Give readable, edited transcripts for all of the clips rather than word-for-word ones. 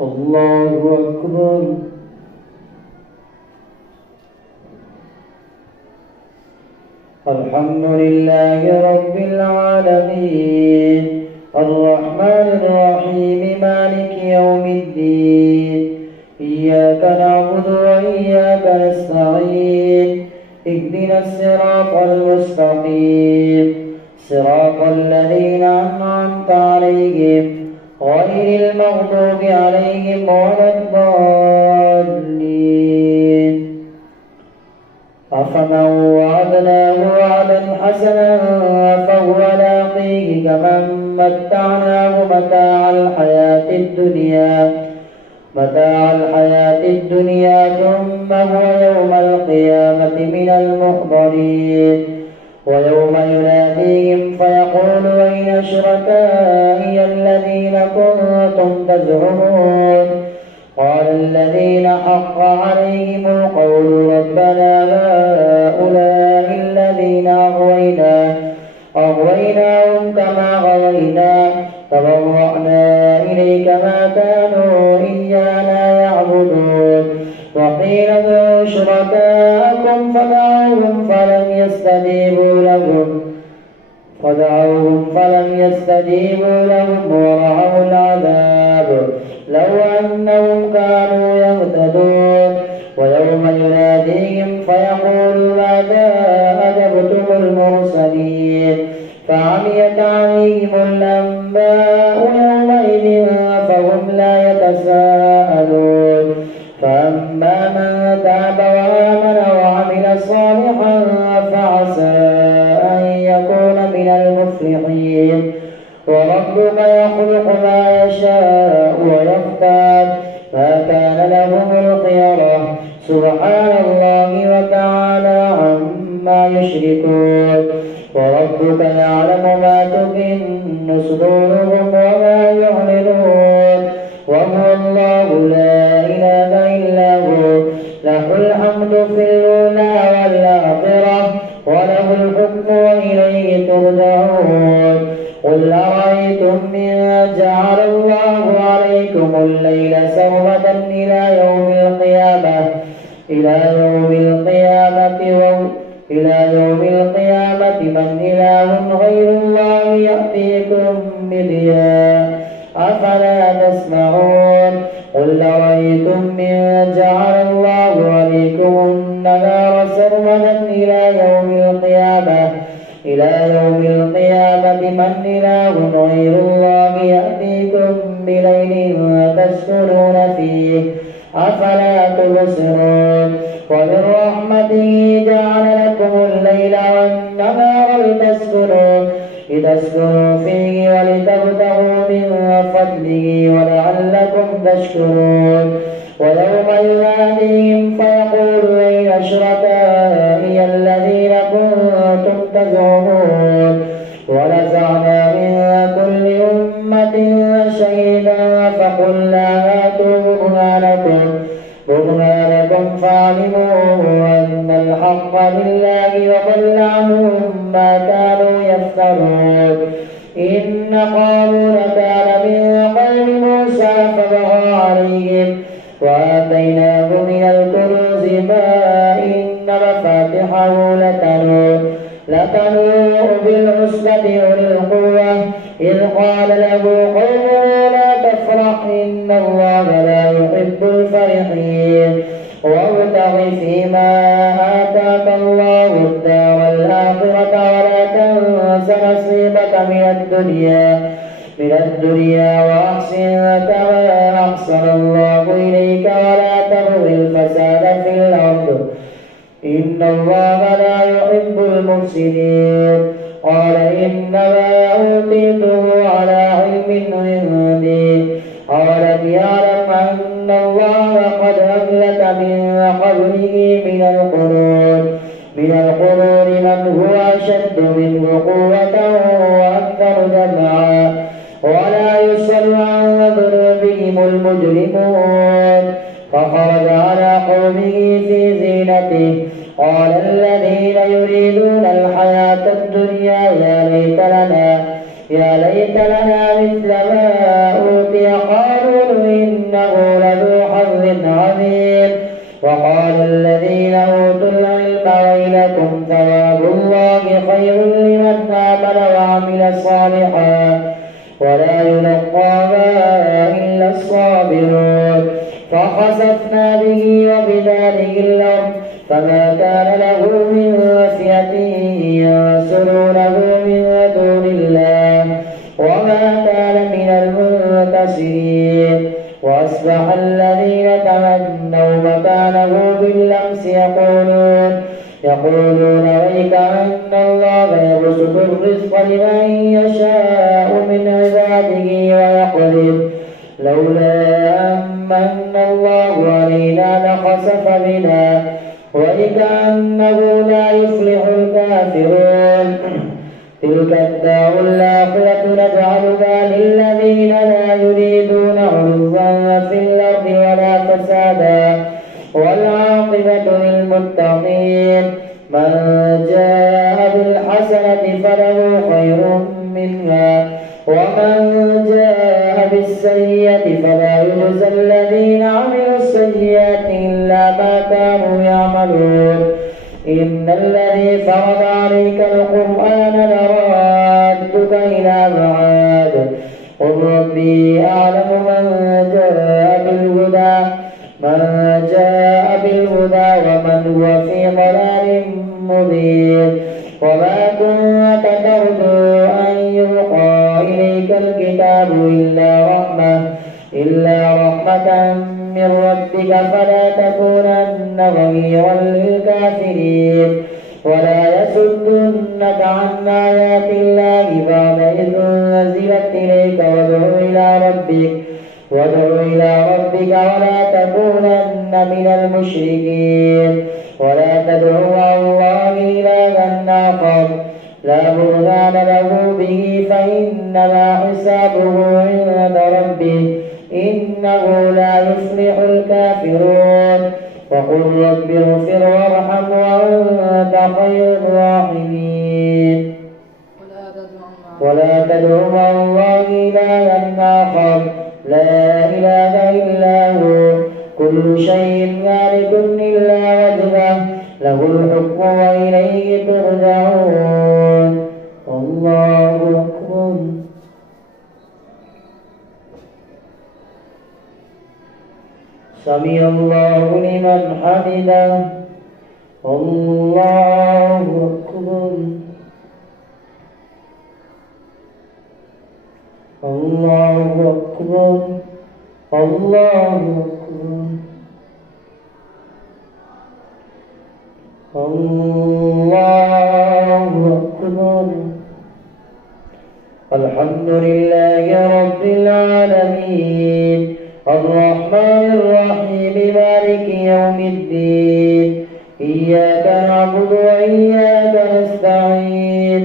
الله أكبر. الحمد لله رب العالمين الرحمن الرحيم مالك يوم الدين إياك نعبد وإياك نستعين اهدنا الصراط المستقيم صراط الذين أنعمت عليهم غير المغضوب عليهم ولا الضالين. أفمن وعدناه وعدا حسنا فهو لاقيه كمن متعناه متاع الحياة الدنيا ثم هو يوم القيامة من المحضرين. ويوم يناديهم فيقول أين شركائي الذين كنتم تزعمون قال الذين حق عليهم القول ربنا هؤلاء الذين أغويناهم كما غوينا تبرأنا إليك ما كانوا إيانا يعبدون. وقيل ادعوا شركاءكم فدعوهم فلم يستجيبوا لهم ورأوا العذاب لو أنهم كانوا يهتدون. ويوم يناديهم فيقول ماذا أجبتم المرسلين فعميت عليهم الأنباء يومئذ فهم لا يتساءلون. فأما من تاب وآمن وعمل صالحا فعسى أن يكون من المفلحين. وربك يخلق ما يشاء ويختار ما كان لهم الخيرة سبحان الله وتعالى عما يشركون. وربك يعلم ما تكن صدورهم وما يعلنون وهو الله لا إله إلا هو له الحمد في الأولى والآخرة وله الحكم وإليه ترجعون. قل أرأيتم إن جعل الله عليكم الليل سرمدا إلى يوم القيامة من إله غير الله يأتيكم بضياء أفلا تسمعون. قل أرأيتم إن جعل الله عليكم النهار سرمدا إلى يوم القيامة من إله غير الله يأتيكم بليل تسكنون فيه أفلا تبصرون. ومن رحمته جعل لكم الليل والنهار لتسكنوا فيه ولتبتغوا من فضله ولعلكم تشكرون. ويوم يناديهم فيقول أين شركائي الذين كنتم تزعمون ونزعنا من كل أمة شهيدا فقلنا هاتوا برهانكم فعلموا أن الحق لله وضل عنهم ما كانوا يفترون. إن قارون كان من قوم موسى فبغى عليهم وآتيناه من الكنوز ما إن مفاتحه لتنوء بالعصبة أولي القوة إذ قال له قومه لا تفرح إن الله لا يحب الفرحين. وابتغ فيما آتاك الله الدار الآخرة ولا تنس نصيبك من الدنيا وأحسن كما أحسن الله إليك ولا تبغ الفساد في الأرض إن الله لا يحب المفسدين. قال إنما أوتيته على علم عندي. أولم يعلم أن الله قد أهلك من قبله من القرون من هو أشد منه قوة وأكثر جمعا ولا يسأل عن ذنوبهم المجرمون. فخرج على قومه في زينته قال الذين يريدون الحياة الدنيا يا ليت لنا مثل ما أوتي قارون إنه ثواب الله خير لمن آمن وعمل صالحا ولا يلقاها إلا الصابرون. فخسفنا به وبداره الأرض فما كان له من فئة ينصرونه من دون الله وما كان من المنتصرين. وأصبح الذين تمنوا مكانه بالأمس يقولون ويك أن الله يبسط الرزق لمن يشاء من عباده ويقدر لولا أمن الله علينا لخسف بنا وكأنه لا يفلح الكافرون. تلك الدار الآخرة نجعلها للذين لا يريدون علوا في الأرض ولا فسادا والعاقبة للمتقين. من جاء بالحسنة فله خير منها ومن جاء بالسيئة فلا يجزى الذين عملوا السيئات إلا ما كانوا يعملون. إن الذي فرض عليك القرآن لرادك إلى معاد قل ربي أعلم من جاء بالهدى ومن هو في ضلال مبين. وما كنت ترجو أن يلقى إليك الكتاب إلا رحمة من ربك فلا تكونن ظهيرا للكافرين. ولا يصدنك عن آيات الله بعد إذ أنزلت إليك وادع إلى ربك ولا تكونن من المشركين. ولا تدع مع الله إلها آخر لا برهان له به فإنما حسابه عند ربه إنه لا يفلح الكافرون. وقل رب اغفر وارحم وأنت خير الراحمين. ولا تدع مع الله إلها آخر لا إله إلا هو كل شيء هالك إلا وجهه له الحكم وإليه ترجعون. الله أكبر. سمع الله لمن حمده. الله أكبر. الله أكبر. الله أكبر. الله أكبر. الحمد لله رب العالمين الرحمن الرحيم مالك يوم الدين. إياك نعبد وإياك نستعين.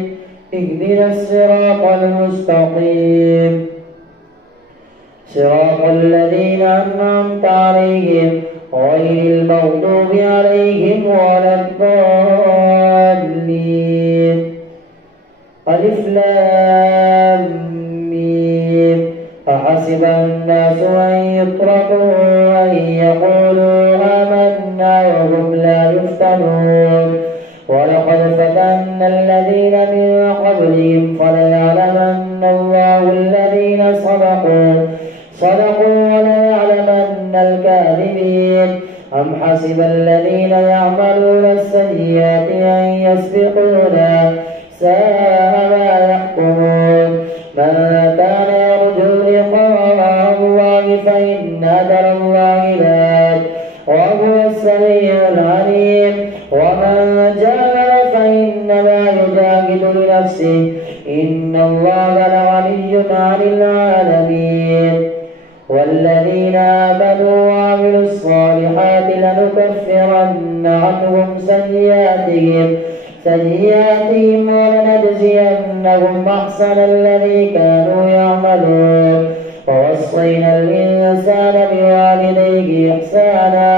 اهدنا الصراط المستقيم صراط الذين أنعمت عليهم غير المغضوب عليهم ولا الضالين. ألف لام ميم. أحسب الناس أن يتركوا أن يقولوا آمنا وهم لا يفتنون. ولقد فتنا الذين من قبلهم فليعلمن الله الذين صدقوا وليعلمن الكاذبين. أم حسب الذين يعملون السيئات أن يسبقونا ساء ما يحكمون. من كان يرجو لقاء الله فإن أجل الله لآت وهو السميع العليم. ومن جاهد فإنما يجاهد لنفسه إن الله لغني عن العالمين. والذين آمنوا وعملوا الصالحات لنكفرن عنهم سيئاتهم ولنجزينهم أحسن الذي كانوا يعملون. ووصينا الإنسان بوالديه إحسانا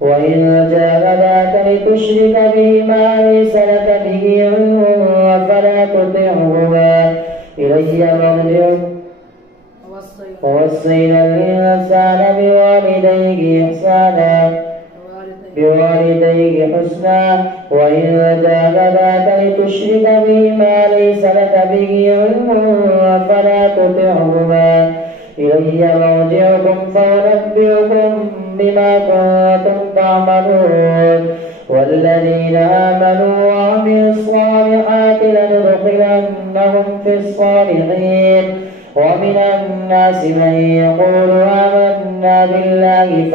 وإن جاهداك لتشرك به ما ليس لك به علم فلا تطعهما إلي مرجعكم. ووصينا الإنسان بوالديه حسنا وإن جاهداك لتشرك بي ما ليس لك به علم فلا تطعهما إلي مرجعكم فأنبئكم بما كنتم تعملون والذين آمنوا وعملوا الصالحات لندخلنهم في الصالحين ومن الناس من يقول آمنا بالله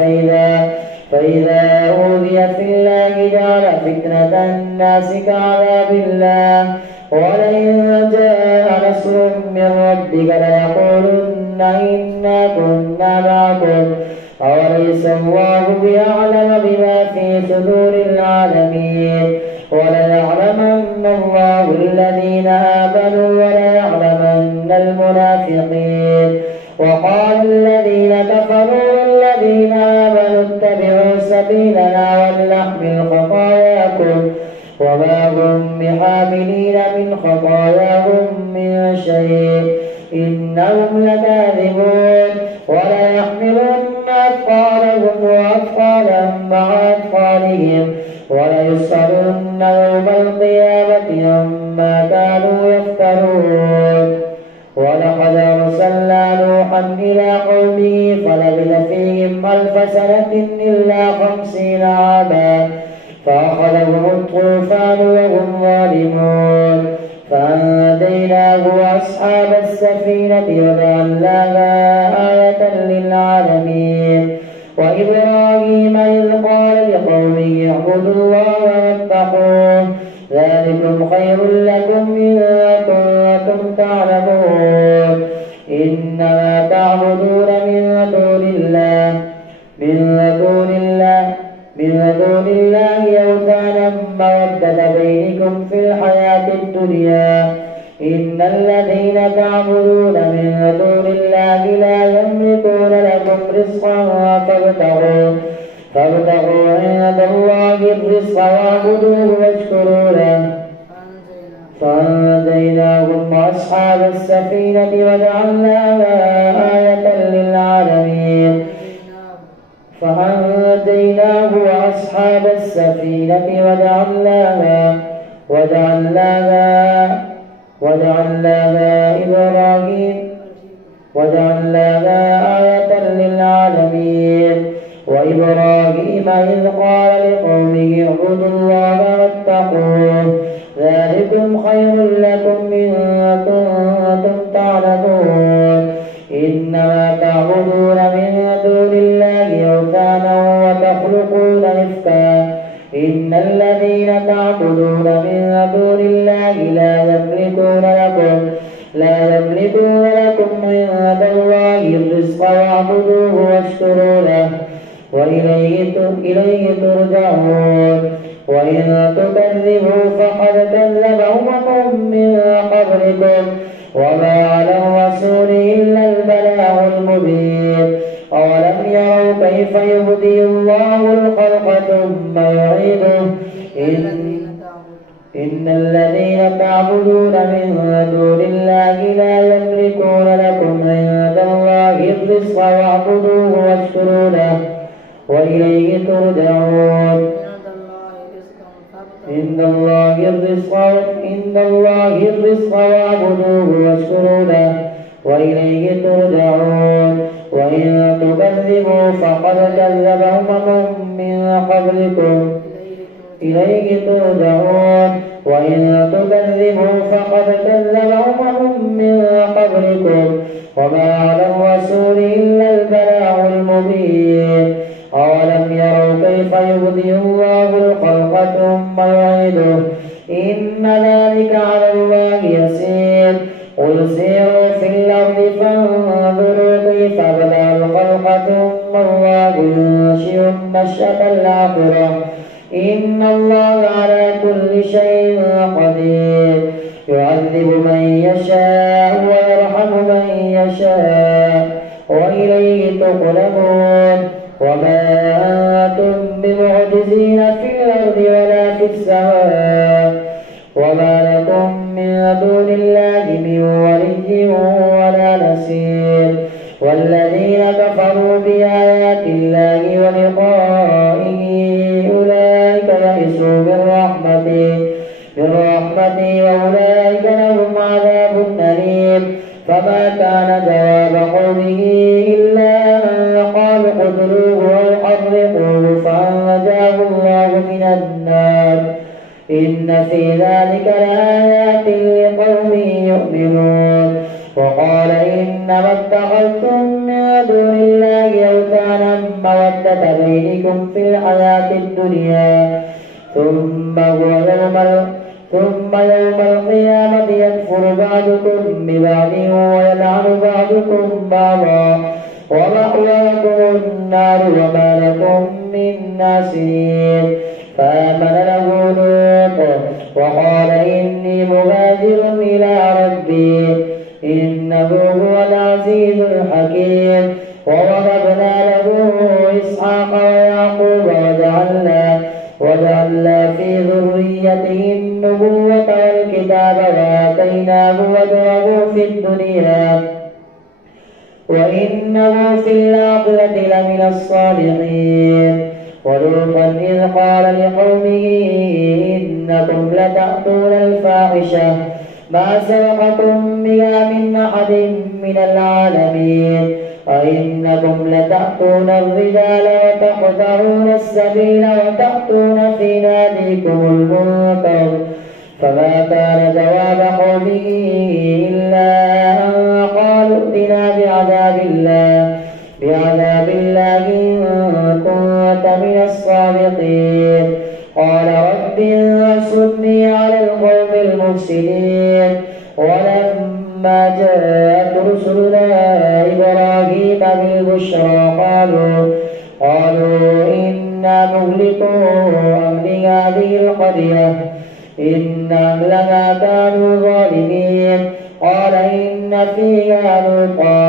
فإذا أوذي في الله جعل فتنة الناس كعذاب الله ولئن جاء نصر من ربك ليقولن إنا كنا معكم أوليس الله بأعلم بما في صدور العالمين وليعلمن الله الذين آمنوا وليعلمن المنافقين وقال الذين كفروا للذين آمنوا اتبعوا سبيلنا ولنحمل خطاياكم وما هم بحاملين من خطاياهم من شيء إنهم لكاذبون وليحملن أثقالهم وأثقالا مع أثقالهم وليسألن يوم القيامة عما كانوا يفترون ولقد أرسلنا نوحا إلى قومه فلبث فيهم 1000 سنة إلا 50 عاما فأخذهم الطوفان وهم ظالمون فأنجيناه وأصحاب السفينة وجعلناها آية للعالمين وإبراهيم إذ قال لقومه اعبدوا الله واتقوه ذلكم خير لكم إن كنتم تعلمون إنما تعبدون من دون الله أوثانا مودة بينكم في الحياة الدنيا إن الذين تعبدون من دون الله لا يملكون لكم رزقا فابتغوا عند الله الرزق واعبدوه واشكروا له فأنجيناهم وأصحاب السفينة وجعلناها آية للعالمين فأنجيناه وأصحاب السفينة وجعلناها آية للعالمين وإبراهيم إذ قال لقومه اعبدوا الله واتقوه ذلكم خير لكم إن كنتم تعلمون إنما تعبدون من دون الله أوثانا وتخلقون إفكا إن الذين تعبدون من دون الله لا يملكون لكم عند الله الرزق واعبدوه واشكروا له وإليه ترجعون وإن تكذبوا فقد كذب أمم من قبلكم وما على الرسول إلا البلاغ المبين أولم يروا كيف يبدي الله الخلق ثم يعيده إن الذين تعبدون من دون الله لا يملكون لكم عند الله الرزق واعبدوه واشكروا له وإليه ترجعون إن الله الرزق واعبدوه واشكروا له وإليه ترجعون وإن تكذبوا فقد كذب أمم من قبلكم إليه ترجعون وإن تكذبوا فقد كذب أمم من قبلكم وما على الرسول إلا البلاغ المبين أولم يروا كيف يبدئ الله الخلق ثم يعيده إن ذلك على الله يسير قل سيروا في الأرض فانظروا كيف بدأ الخلق ثم الله ينشئ النشأة الآخرة إن الله على كل شيء قدير يعذب من يشاء ويرحم من يشاء وإليه تقلبون وما أنتم بمعجزين في الأرض ولا في السماء وما لكم من دون الله من ولي ولا نصير والذين كفروا بآيات الله ولقائه أولئك يئسوا من رحمته فما كان جواب قومه إلا أن قالوا اقتلوه أو حرقوه فأنجاه الله من النار إن في ذلك لآيات لقوم يؤمنون. وقال إنما اتخذتم من دون الله أوثانا مودة بينكم في الحياة الدنيا ثم يوم القيامة يكفر بعضكم ببعض ويلعن بعضكم بعضا ومأواكم النار وما لكم من ناصرين. فآمن له لوط وقال إني مهاجر إلى ربي إنه هو العزيز الحكيم. ووهبنا له إسحاق ويعقوب وجعلنا في ذريته النبوة والكتاب وآتيناه أجره في الدنيا وإنه في الآخرة لمن الصالحين. ولوطا إذ قال لقومه إنكم لتأتون الفاحشة ما سبقكم بها من أحد من العالمين أئنكم لتأتون الرجال وتقطعون السبيل وتأتون في ناديكم المنكر. فما كان جواب قومه إلا أن قالوا ائتنا بعذاب الله إن كنت من الصادقين. قال رب انصرني على القوم المفسدين. ولما جاءت رسلنا إبراهيم بالبشرى قالوا إنا مهلكو أهل هذه القرية إن أهلها كانوا ظالمين. قال إن فيها لوطا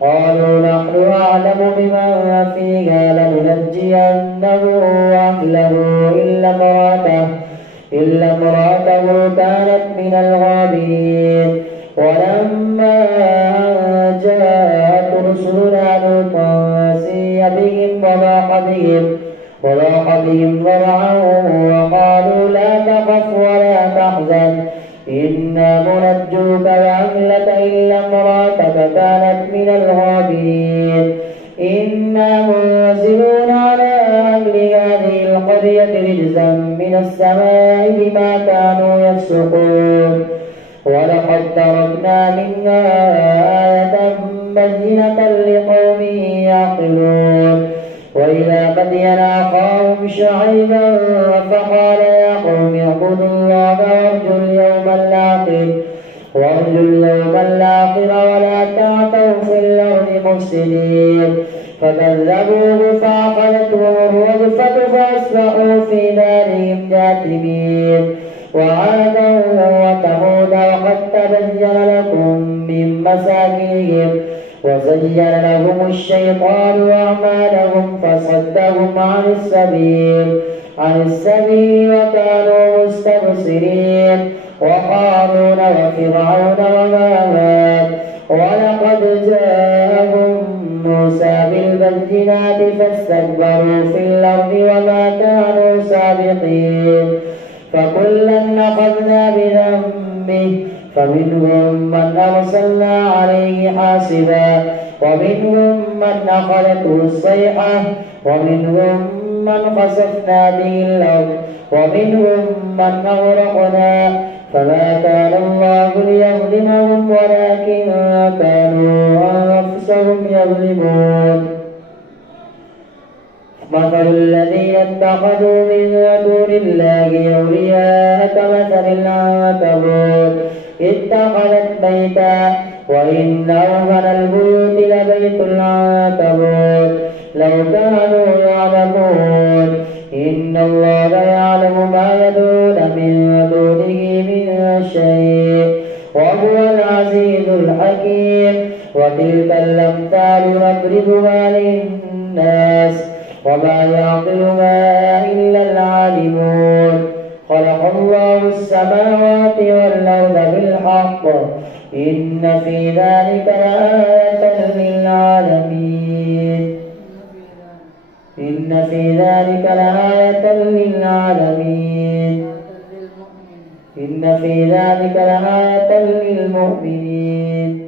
قالوا نحن أعلم بمن فيها لننجينه وأهله إلا امرأته كانت من الغابرين. ولما جاءت رسلنا لوطا سيء بهم وضاق بهم ذرعا وقالوا لا تخف ولا تحزن إنا منجوك وأهلك إلا امرأتك كانت من الغابرين. إنا منزلون على أهل هذه القرية رجزا من السماء بما كانوا يفسقون. ولقد تركنا منها آية بينة لقوم يعقلون. وإلى مدين أخاهم شعيبا فقال يا قوم اعبدوا الله وارجوا اليوم الآخر ولا تعثوا في الأرض مفسدين. فكذبوه فأخذتهم الرجفة فأصبحوا في دارهم جاثمين. وعادا وثمود وقد تبين لكم من مساكنهم وزين لهم الشيطان أعمالهم فصدهم عن السبيل وكانوا مستبصرين. وقارون وفرعون وهامان ولقد جاءهم موسى بالبينات فاستكبروا في الأرض وما كانوا سابقين. فكلا أخذنا بذنبه فمنهم من أرسلنا عليه حاصبا ومنهم من أخذته الصيحة ومنهم من خسفنا به الأرض ومنهم من أغرقنا. فما كان الله ليظلمهم ولكن كانوا أنفسهم يظلمون. مثل الذين اتخذوا من دون الله أولياء كمثل العنكبوت اتخذت بيتا وإن أوهن البيوت لبيت العنكبوت لو كانوا يعلمون. إن الله يعلم ما يدعون من دونه من شيء وهو العزيز الحكيم. وتلك الأمثال نضربها للناس وما يعقلها إلا العالمون. خلق الله السماوات والأرض بالحق إن في ذلك لآية للعالمين. إن في ذلك لآية للعالمين. إن في ذلك لآية للمؤمنين.